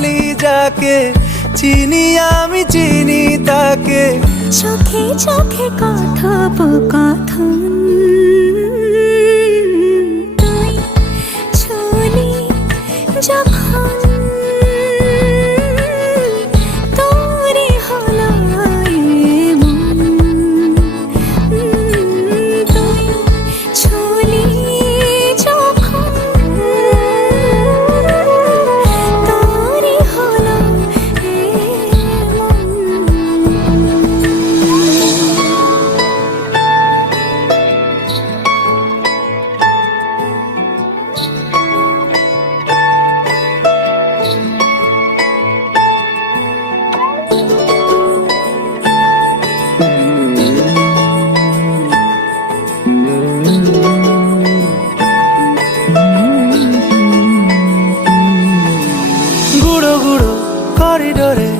বলি যাকে, চিনি আমি চিনি তাকে। চোখে চোখে কথোপকথন, তুই ছুলি যখন তোরে হলো এমন। তুই ছুলি যখন তোরে হলো এমন। গুঁড়ো গুঁড়ো করিডোরে